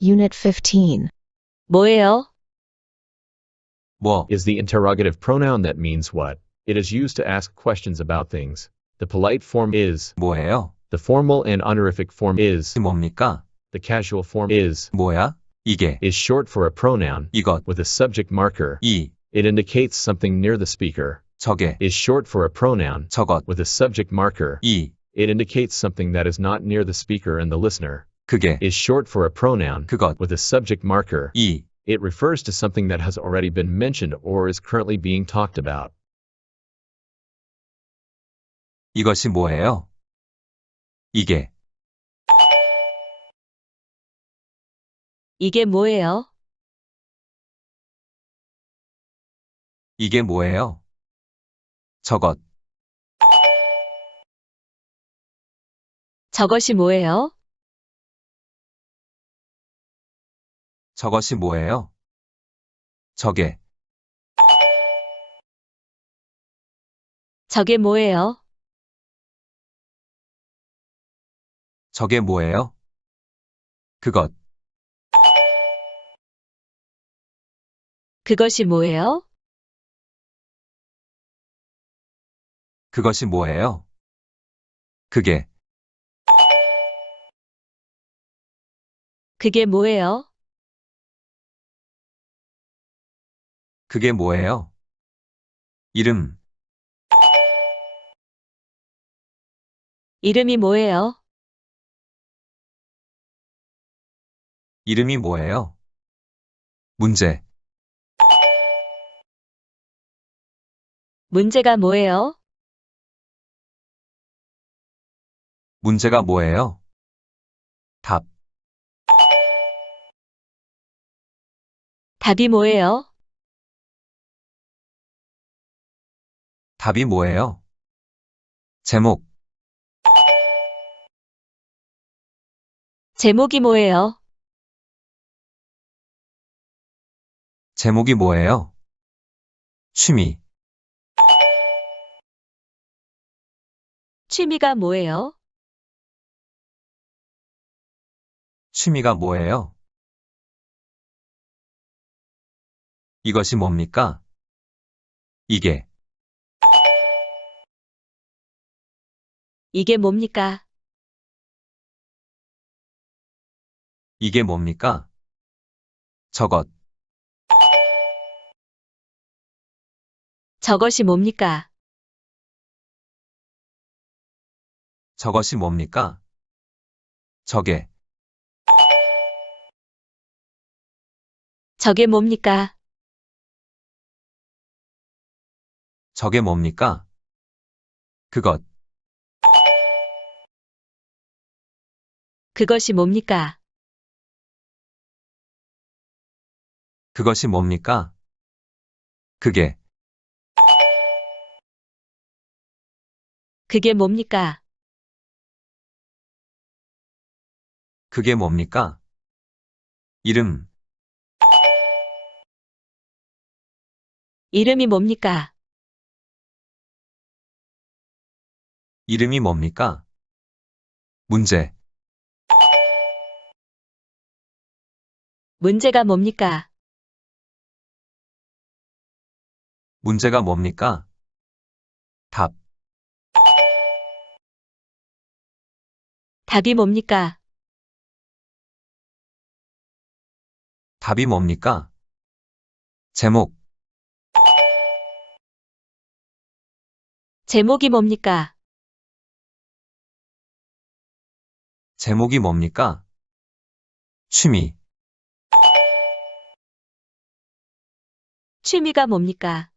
Unit 15. 뭐예요? 뭐 Is the interrogative pronoun that means what. It is used to ask questions about things. The polite form is. 뭐예요? The formal and honorific form is. 뭡니까? The casual form is. 뭐야? 이게 Is short for a pronoun. 이것 With a subject marker. 이 It indicates something near the speaker. 저게 Is short for a pronoun. 저것 With a subject marker. 이 It indicates something that is not near the speaker and the listener. 그게 Is short for a pronoun. 그것 With a subject marker. 이 It refers to something that has already been mentioned or is currently being talked about. 이것이 뭐예요? 이게 이게 뭐예요? 이게 뭐예요? 저것 저것이 뭐예요? 저것이 뭐예요? 저게 저게 뭐예요? 저게 뭐예요? 그것 그것이 뭐예요? 그것이 뭐예요? 그게 그게 뭐예요? 그게 뭐예요? 이름 이름이 뭐예요? 이름이 뭐예요? 문제 문제가 뭐예요? 문제가 뭐예요? 답 답이 뭐예요? 답이 뭐예요? 제목 제목이 뭐예요? 제목이 뭐예요? 취미 취미가 뭐예요? 취미가 뭐예요? 이것이 뭡니까? 이게 이게 뭡니까? 이게 뭡니까? 저것 저것이 뭡니까? 저것이 뭡니까? 저게 저게 뭡니까? 저게 뭡니까? 그것 그것이 뭡니까? 그것이 뭡니까? 그게 그게 뭡니까? 그게 뭡니까? 이름 이름이 뭡니까? 이름이 뭡니까? 문제 문제가 뭡니까? 문제가 뭡니까? 답 답이 뭡니까? 답이 뭡니까? 제목 제목이 뭡니까? 제목이 뭡니까? 취미 취미가 뭡니까?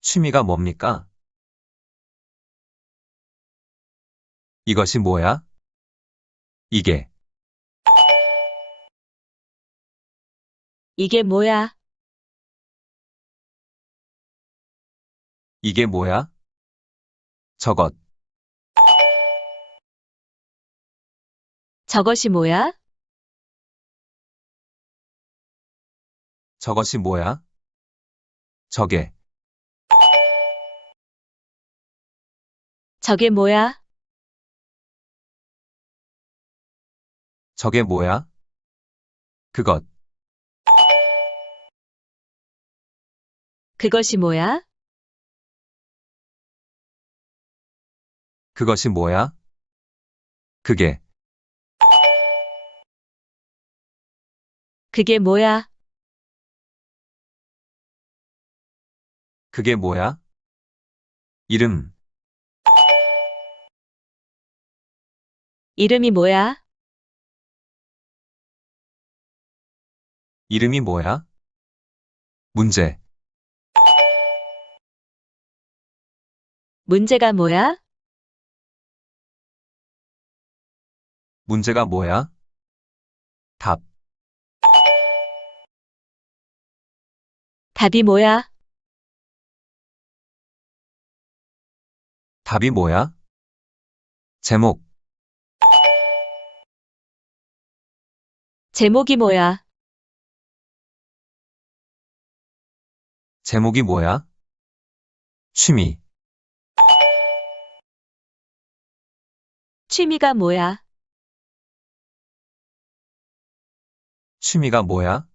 취미가 뭡니까? 이것이 뭐야? 이게 이게 뭐야? 이게 뭐야? 저것 저것이 뭐야? 저것이 뭐야? 저게 저게 뭐야? 저게 뭐야? 그것, 그것이 뭐야? 그것이 뭐야? 그게, 그게 뭐야? 그게 뭐야? 이름, 이름이 뭐야? 이름이 뭐야? 문제, 문제가 뭐야? 문제가 뭐야? 답, 답이 뭐야? 답이 뭐야? 제목, 제목이 뭐야? 제목이 뭐야? 취미, 취미가 뭐야? 취미가 뭐야?